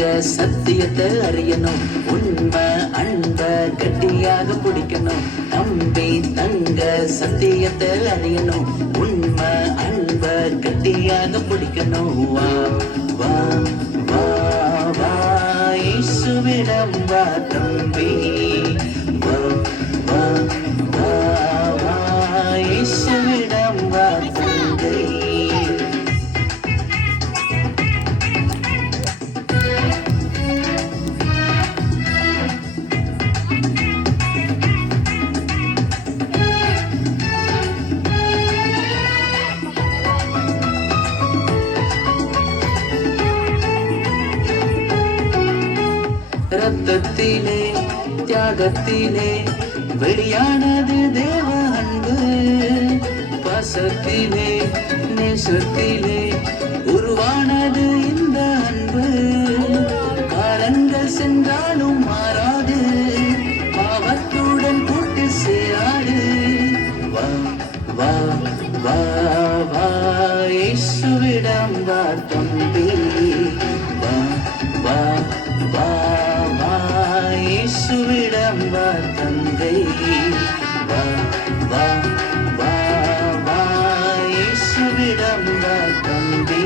தங்க சத்தியத்தை அறியணும், உண்மை அன்ப கட்டியாக பிடிக்கணும். தம்பி தங்க சத்தியத்தை அறியணும், உண்மை அன்ப கட்டியாக பிடிக்கணும். வா வா வா வா இயேசுவிடம் வா தம்பி, வா வா வா வா இயேசுவிடம் வா தங்கை. ரத்தத்திலே தியாகத்திலே வெளியானது தேவ அன்பு, பாசத்திலே நேசத்திலே உருவானது இந்த அன்பு. காலங்கள் சென்றாலும் மாறாது, பாவத்துடன் கூட்டு சேராது. வா வா வா வா இயேசுவிடம் வா தம்பி, வா வா வா வா இயேசுவிடம் வா தங்கை. வா வா வா வா இயேசுவிடம் வா தம்பி.